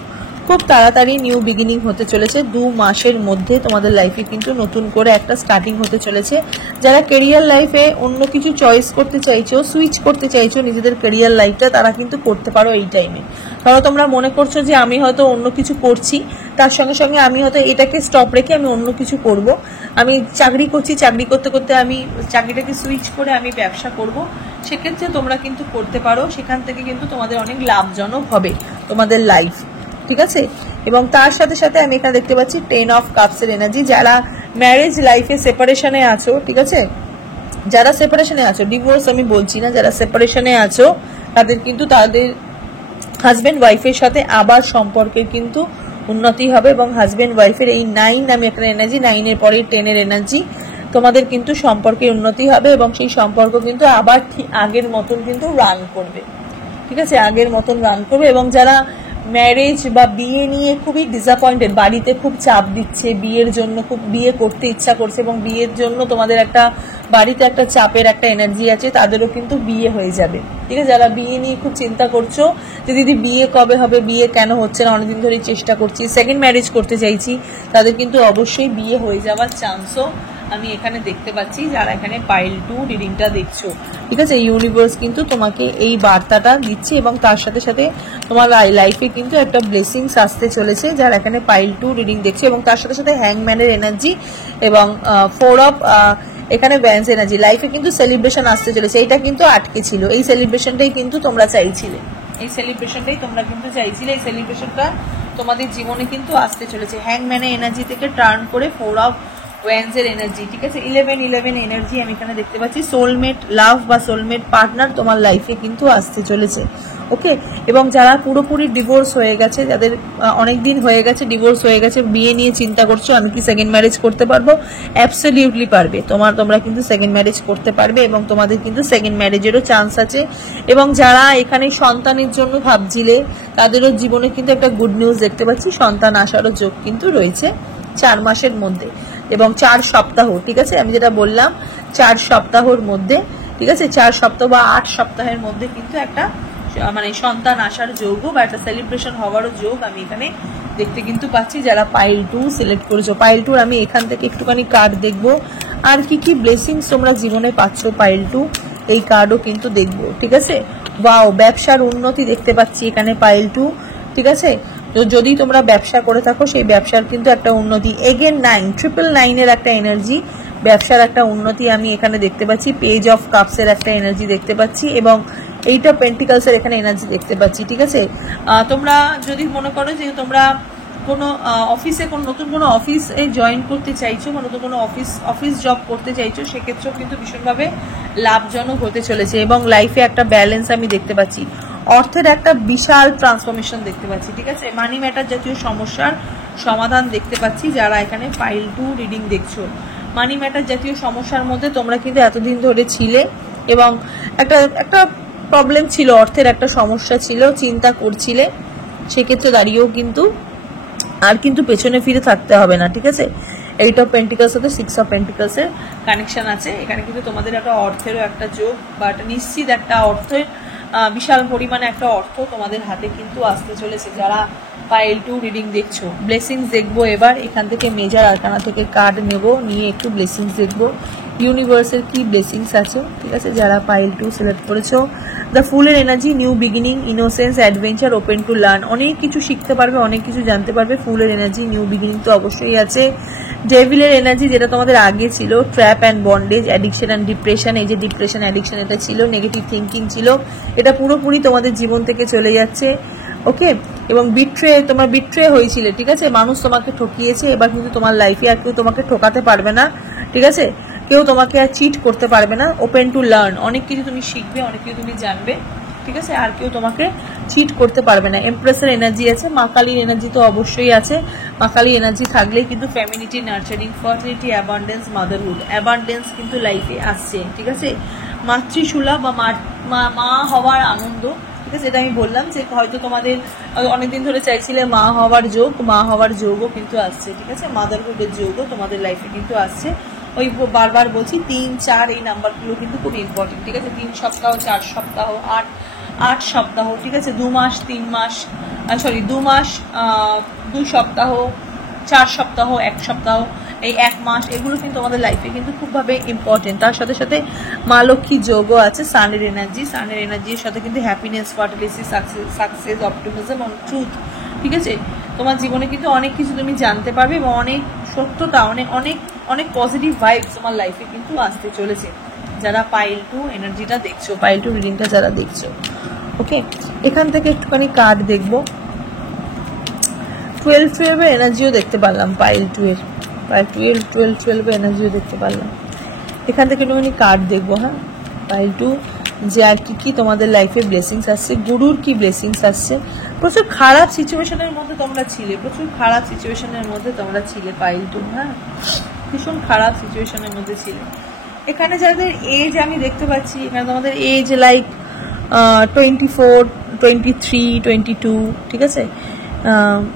খুব তাড়াতাড়ি নিউ বিগিনিং হতে চলেছে। 2 মাসের মধ্যে তোমাদের লাইফে কিন্তু নতুন করে একটা স্টার্টিং হতে চলেছে। যারা কেরিয়ার লাইফে অন্য কিছু চয়েস করতে চাইছো, সুইচ করতে চাইছো নিজেদের কেরিয়ার লাইফটা, তারা কিন্তু করতে পারো এই টাইমে। ধরো তোমরা মনে করছো যে আমি হয়তো অন্য কিছু করছি, তার সঙ্গে সঙ্গে আমি হয়তো এটাকে স্টপ রেখে আমি অন্য কিছু করব। আমি চাকরি করছি, চাকরি করতে করতে আমি চাকরিটাকে সুইচ করে আমি ব্যবসা করব, সেক্ষেত্রে তোমরা কিন্তু করতে পারো। সেখান থেকে কিন্তু তোমাদের অনেক লাভজনক হবে তোমাদের লাইফ, ঠিক আছে। এবং তার সাথে সাথে আমি এখানে দেখতে পাচ্ছি 10 অফ কাপসের এনার্জি। যারা ম্যারেজ লাইফে সেপারেশনে আছো, ঠিক আছে, যারা সেপারেশনে আছো, ডিভোর্স আমি বলছি না, যারা সেপারেশনে আছো তাদের কিন্তু তাদের হাজব্যান্ড ওয়াইফের সাথে আবার সম্পর্কের কিন্তু উন্নতি হবে। এবং হাজব্যান্ড ওয়াইফের এই 9 আমি এখানে এনার্জি, 9-এর পরে 10-এর এনার্জি, তোমাদের কিন্তু সম্পর্কের উন্নতি হবে এবং সেই সম্পর্ক কিন্তু আবার ঠিক আগের মতন কিন্তু রান করবে, ঠিক আছে, আগের মতন রান করবে। এবং যারা ম্যারেজ বা বিয়ে নিয়ে খুবই ডিসঅ্যাপয়েন্টেড, বাড়িতে খুব চাপ দিচ্ছে বিয়ের জন্য, খুব বিয়ে করতে ইচ্ছা করছে এবং বিয়ের জন্য তোমাদের একটা বাড়িতে একটা চাপের একটা এনার্জি আছে, তাদেরও কিন্তু বিয়ে হয়ে যাবে, ঠিক আছে। যারা বিয়ে নিয়ে খুব চিন্তা করছো যে দিদি বিয়ে কবে হবে, বিয়ে কেন হচ্ছে না, অনেকদিন ধরে চেষ্টা করছি, সেকেন্ড ম্যারেজ করতে চাইছি, তাদের কিন্তু অবশ্যই বিয়ে হয়ে যাওয়ার চান্সও আমি এখানে দেখতে পাচ্ছি। যারা এখানে পাইল 2 রিডিংটা দেখছো, ঠিক আছে, ইউনিভার্স কিন্তু তোমাকে এই বার্তাটা দিচ্ছে এবং তার সাথে সাথে তোমার লাইফে কিন্তু একটা ব্লেসিংস আসতে চলেছে। যারা এখানে পাইল 2 রিডিং দেখছে, এবং তার সাথে সাথে হ্যাংম্যানের এনার্জি এবং 4 অফ এখানে ব্যান্স এনার্জি, লাইফে কিন্তু সেলিব্রেশন আসতে চলেছে। এটা কিন্তু আটকে ছিল, এই সেলিব্রেশনটাই কিন্তু তোমরা চাইছিলে, এই সেলিব্রেশনটাই তোমরা কিন্তু চাইছিলে, এই সেলিব্রেশনটা তোমাদের জীবনে কিন্তু আসতে চলেছে। হ্যাংম্যানের এনার্জি থেকে টার্ন করে 4 অফ ওয়ান্ডসের এনার্জি, ঠিক আছে, 11 এনার্জি আমি এখানে দেখতে পাচ্ছি। সোলমেট লাভ বা সোলমেট পার্টনার তোমার লাইফে কিন্তু আসতে চলেছে, ওকে। এবং যারা পুরোপুরি ডিভোর্স হয়ে গেছে, যাদের অনেক দিন হয়ে গেছে ডিভোর্স হয়ে গেছে, বিয়ে নিয়ে চিন্তা করছো আমি কি সেকেন্ড ম্যারেজ করতে পারবো, অ্যাবসলিউটলি পারবে। তোমরা কিন্তু সেকেন্ড ম্যারেজ করতে পারবে এবং তোমাদের কিন্তু সেকেন্ড ম্যারেজেরও চান্স আছে। এবং যারা এখানে সন্তানের জন্য ভাবছিলে, তাদেরও জীবনে কিন্তু একটা গুড নিউজ দেখতে পাচ্ছি, সন্তান আসারও যোগ কিন্তু রয়েছে 4 মাসের মধ্যে এবং 4 সপ্তাহ, ঠিক আছে, আমি যেটা বললাম 4 সপ্তাহের মধ্যে, ঠিক আছে, 4 সপ্তাহ বা 8 সপ্তাহের মধ্যে কিন্তু একটা সন্তান আসার যোগ বা একটা সেলিব্রেশন হওয়ারও যোগ আমি এখানে দেখতে কিন্তু পাচ্ছি। যারা পাইল 2 সিলেক্ট করেছো, পাইল 2 আমি এখান থেকে একটুখানি কার্ড দেখবো আর কি কি ব্লেসিংস তোমরা জীবনে পাচ্ছ পাইল 2, এই কার্ডও কিন্তু দেখবো, ঠিক আছে। ওয়াও, ব্যবসার উন্নতি দেখতে পাচ্ছি এখানে পাইল 2, ঠিক আছে। তো যদি তোমরা ব্যবসা করে থাকো সেই ব্যবসার কিন্তু একটা উন্নতি। এগেন 9, 999 এর একটা এনার্জি, ব্যবসার একটা উন্নতি আমি এখানে দেখতে পাচ্ছি। পেজ অফ কাপসের একটা এনার্জি দেখতে পাচ্ছি এবং এইটা পেন্টিকালসের এখানে এনার্জি দেখতে পাচ্ছি, ঠিক আছে। তোমরা যদি মনে করো যে তোমরা কোনো অফিসে নতুন কোনো অফিসে জয়েন করতে চাইছো বা নতুন কোনো অফিস জব করতে চাইছো, সেক্ষেত্রেও কিন্তু ভীষণভাবে লাভজনক হতে চলেছে এবং লাইফে একটা ব্যালেন্স আমি দেখতে পাচ্ছি। অর্থের একটা বিশাল ট্রান্সফরমেশন দেখতে পাচ্ছি, ঠিক আছে। মানি ম্যাটার জাতীয় সমস্যার সমাধান দেখতে পাচ্ছি যারা এখানে পাইল 2 রিডিং দেখছো। মানি ম্যাটার জাতীয় সমস্যার মধ্যে তোমরা কিন্তু এতদিন ধরে ছিলে এবং একটা প্রবলেম ছিল, অর্থের একটা সমস্যা ছিল, চিন্তা করছিলে। সেক্ষেত্রে দাঁড়িয়েও কিন্তু আর কিন্তু পেছনে ফিরে থাকতে হবে না, ঠিক আছে। 8 অফ পেন্টিকলস সাথে 6 অফ পেন্টিকলসের কানেকশন আছে এখানে, কিন্তু তোমাদের একটা অর্থেরও একটা যোগ বা একটা নিশ্চিত একটা অর্থের বিশাল পরিমাণে একটা অর্থ তোমাদের হাতে কিন্তু আসতে চলেছে যারা পাইল 2 রিডিং দেখছো। ব্লেসিংস দেখবো এবার, এখান থেকে মেজর আরকানা থেকে কার্ড নেব, নিয়ে একটু ব্লেসিংস দেখবো ইউনিভার্সের কি ব্লেসিংস আছে, ঠিক আছে। যারা পাইল 2 সিলেক্ট করেছো, দ্য ফুলের energy, new beginning, innocence, adventure, open to learn, অনেক কিছু শিখতে পারবে, অনেক কিছু জানতে পারবে। ফুলের এনার্জি, নিউ বিগিনিং তো অবশ্যই আছে। ডেভিলের এনার্জি, যেটা তোমাদের আগে ছিল, trap and bondage, addiction and depression, এই যে ডিপ্রেশন অ্যাডিকশন এটা ছিল, নেগেটিভ থিঙ্কিং ছিল, এটা পুরোপুরি তোমাদের জীবন থেকে চলে যাচ্ছে, ওকে। এবং তোমার বিট্রে হয়েছিল, ঠিক আছে, মানুষ তোমাকে ঠকিয়েছে, এবার কিন্তু তোমার লাইফে আর কেউ তোমাকে ঠকাতে পারবে না, ঠিক আছে, কেউ তোমাকে আর চিট করতে পারবে না। ওপেন টু লার্ন, অনেক কিছু তুমি শিখবে, অনেক কিছু তুমি জানবে, ঠিক আছে, আর কেউ তোমাকে চিট করতে পারবে না। এমপ্রেসের এনার্জি আছে, মা কালীর এনার্জি তো অবশ্যই আছে। মা কালীর এনার্জি থাকলেই কিন্তু ফ্যামিলিটি, nurturing, fertility, abundance, motherhood, abundance কিন্তু লাইফে আসছে, ঠিক আছে। মাতৃসুলা বা মা হওয়ার আনন্দ, ঠিক আছে, এটা আমি বললাম যে হয়তো তোমাদের অনেকদিন ধরে চাইছিলে মা হওয়ার যোগও কিন্তু আসছে, ঠিক আছে। মাদারহুডের যোগও তোমাদের লাইফে কিন্তু আসছে। ওই বারবার বলছি 3, 4 এই নাম্বারগুলো কিন্তু খুব ইম্পর্টেন্ট, ঠিক আছে। 3 সপ্তাহ, 4 সপ্তাহ, 8 সপ্তাহ, ঠিক আছে, 2 মাস, 3 মাস, 2 মাস, 2 সপ্তাহ, 4 সপ্তাহ, 1 সপ্তাহ, এই 1 মাস, এগুলো কিন্তু আমাদের লাইফে কিন্তু খুবভাবে ইম্পর্টেন্ট। তার সাথে সাথে মা লক্ষ্মী যোগও আছে, সানের এনার্জির সাথে কিন্তু happiness, fertility, success, optimism, truth, ঠিক আছে। তোমার জীবনে কিন্তু অনেক কিছু তুমি জানতে পারবে এবং অনেক সত্যতা, অনেক পজিটিভ ভাইবস তোমার লাইফে কিন্তু আসতে চলেছে যারা পাইল 2 এনার্জিটা দেখছো, পাইল 2 রিডিংটা যারা দেখছো, ওকে। এখান থেকে একটুখানি কার্ড দেখবো। 12 এর এনার্জিও দেখতে পারলাম পাইল 2 এর, 12 এনার্জিও দেখতে পারলাম। এখান থেকে একটুখানি কার্ড দেখবো, হ্যাঁ, পাইল 2 যে আর কি তোমাদের লাইফে ব্লেসিংস আসছে, গুরুর কি ব্লেসিংস আসছে। প্রচুর খারাপ সিচুয়েশনের মধ্যে তোমরা ছিলে, পাইল 2, হ্যাঁ, ভীষণ খারাপ সিচুয়েশনের মধ্যে ছিলে। এখানে যাদের এজ আমি দেখতে পাচ্ছি, এখানে তোমাদের এজ লাইক 24, 23, 22, ঠিক আছে,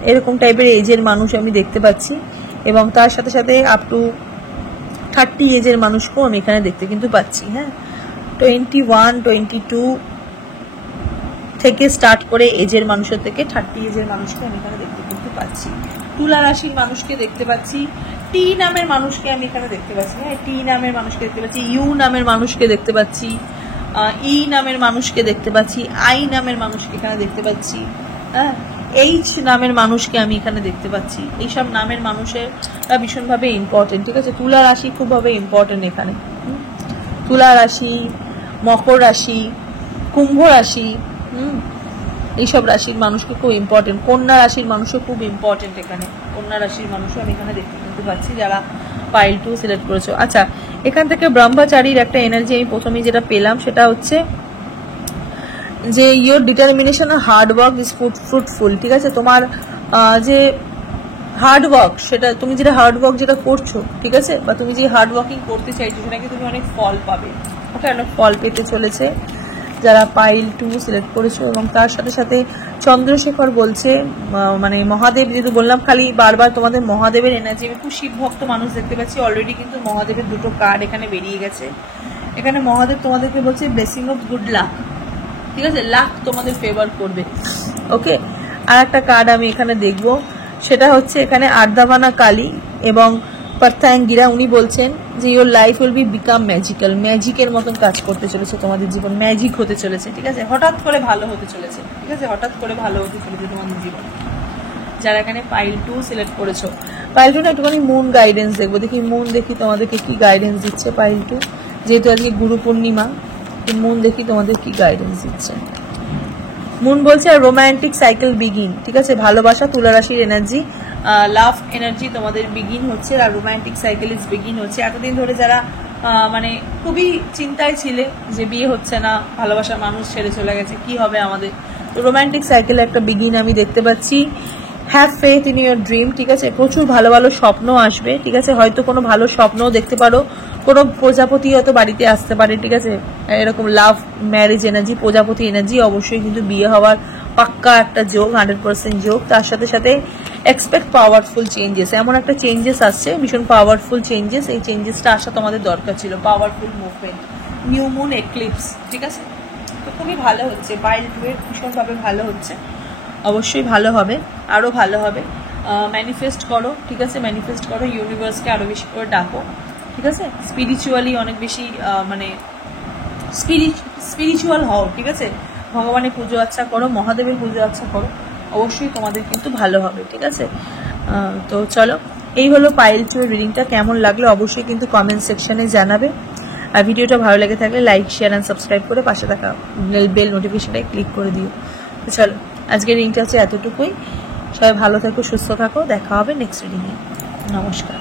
এরকম টাইপের এজের মানুষ আমি দেখতে পাচ্ছি এবং তার সাথে সাথে আপ টু 30 এজের মানুষকেও আমি এখানে দেখতে কিন্তু পাচ্ছি, হ্যাঁ। 21, 22 থেকে স্টার্ট করে এজের মানুষের থেকে 30 এজের মানুষকে আমি এখানে দেখতে কিন্তু পাচ্ছি। তুলা রাশির মানুষকে দেখতে পাচ্ছি, টি নামের মানুষকে আমি এখানে দেখতে পাচ্ছি, হ্যাঁ, টি নামের মানুষকে দেখতে পাচ্ছি, ইউ নামের মানুষকে দেখতে পাচ্ছি, ই নামের মানুষকে দেখতে পাচ্ছি, আই নামের মানুষকে এখানে দেখতে পাচ্ছি, হ্যাঁ, এইচ নামের মানুষকে আমি এখানে দেখতে পাচ্ছি। এইসব নামের মানুষের ভীষণভাবে ইম্পর্টেন্ট, ঠিক আছে। তুলা রাশি খুবভাবে ইম্পর্টেন্ট এখানে, তুলা রাশি, মকর রাশি, কুম্ভ রাশি, এইসব রাশির মানুষকে খুব ইম্পর্টেন্ট। কন্যা রাশির মানুষও খুব ইম্পর্টেন্ট এখানে, কন্যা রাশির মানুষও আমি এখানে দেখতে কিন্তু পাচ্ছি যারা পাইল 2 সিলেক্ট করেছো। আচ্ছা, এখান থেকে ব্রহ্মচারীর একটা এনার্জি আমি প্রথমেই যেটা পেলাম সেটা হচ্ছে যে ইয়োর ডিটারমিনেশন আর হার্ড ওয়ার্ক ইজ ফ্রুটফুল, ঠিক আছে। তোমার যে হার্ড ওয়ার্ক, সেটা তুমি যেটা হার্ড ওয়ার্ক যেটা করছো, ঠিক আছে, বা তুমি যে হার্ড ওয়ার্কিং করতে চাইছো সেটাকে তুমি অনেক ফল পাবে, ওকে, অনেক ফল পেতে চলেছে যারা পাইল 2 সিলেক্ট করেছো। এবং তার সাথে সাথে চন্দ্রশেখর বলছে, মানে মহাদেব, যেহেতু বললাম খালি বারবার তোমাদের মহাদেবের এনার্জি, আমি খুব শিব ভক্ত মানুষ দেখতে পাচ্ছি, অলরেডি কিন্তু মহাদেবের 2টো কার্ড এখানে বেরিয়ে গেছে। এখানে মহাদেব তোমাদেরকে বলছে ব্লেসিং অফ গুড লাক, ঠিক আছে, লাক তোমাদের ফেভার করবে, ওকে। আর একটা কার্ড আমি এখানে দেখবো, সেটা হচ্ছে এখানে আর্দাভানা কালী এবং পার্থাঙ্গিরা উনি বলছেন যে your life will be become magical, ম্যাজিকের মতন কাজ করতে চলেছে তোমাদের জীবন, ম্যাজিক হতে চলেছে, ঠিক আছে, হঠাৎ করে ভালো হতে চলেছে, ঠিক আছে, হঠাৎ করে ভালো হতে চলেছে তোমাদের জীবন। যারা এখানে পাইল 2 সিলেক্ট করেছো, পাইল 2 না একটুখানি মুন গাইডেন্স দেখবো, দেখি মুন দেখি তোমাদেরকে কি গাইডেন্স দিচ্ছে পাইল 2, যেহেতু আজকে গুরু পূর্ণিমা, মুন দেখি তোমাদের কি গাইডেন্স দিচ্ছে। মুন বলছে আর রোম্যান্টিক সাইকেল বিগিন, ঠিক আছে, ভালোবাসা তুলা রাশির এনার্জি, লাভ এনার্জি তোমাদের বিগিন হচ্ছে, আর রোম্যান্টিক সাইকেল ইজ বিগিন হচ্ছে। এতদিন ধরে যারা মানে খুবই চিন্তায় ছিলে যে বিয়ে হচ্ছে না, ভালোবাসার মানুষ ছেড়ে চলে গেছে, কি হবে আমাদের, তো রোম্যান্টিক সাইকেলে একটা বিগিন আমি দেখতে পাচ্ছি। Have faith in your dream, ঠিক আছে, প্রচুর ভালো ভালো স্বপ্ন আসবে, ঠিক আছে, হয়তো কোনো ভালো স্বপ্নও দেখতে পারো, কোনো প্রজাপতি হয়তো বাড়িতে আসতে পারে, ঠিক আছে, এরকম লাভ ম্যারেজ এনার্জি, প্রজাপতি এনার্জি, অবশ্যই কিন্তু বিয়ে হওয়ার পাক্কা একটা যোগ, 100% যোগ। তার সাথে সাথে এক্সপেক্ট পাওয়ারফুল চেঞ্জেস, এমন একটা চেঞ্জেস আসছে, ভীষণ পাওয়ারফুল চেঞ্জেস, এই চেঞ্জেসটা আসা তোমাদের দরকার ছিল, powerful movement, new moon eclipse, ঠিক আছে, তো খুবই ভালো হচ্ছে, পাইল 2 এর ভীষণভাবে ভালো হচ্ছে, অবশ্যই ভালো হবে, আরও ভালো হবে। ম্যানিফেস্ট করো, ঠিক আছে, ম্যানিফেস্ট করো, ইউনিভার্সকে আরও বেশি করে ডাকো, ঠিক আছে, স্পিরিচুয়ালি অনেক বেশি মানে স্পিরিচুয়াল হও, ঠিক আছে, ভগবানের পুজো আচ্ছা করো, মহাদেবের পুজো আচ্ছা করো, অবশ্যই তোমাদের কিন্তু ভালো হবে, ঠিক আছে। তো চলো, এই হলো পাইল 2 এর রিডিংটা, কেমন লাগলো অবশ্যই কিন্তু কমেন্ট সেকশনে জানাবে, আর ভিডিওটা ভালো লেগে থাকলে লাইক, শেয়ার অ্যান্ড সাবস্ক্রাইব করে পাশে থাকা বেল নোটিফিকেশনটাই ক্লিক করে দিও। তো চলো, আজকের রিডিংটা হচ্ছে এতটুকুই, সবাই ভালো থাকো, সুস্থ থাকো, দেখা হবে নেক্সট রিডিংয়ে, নমস্কার।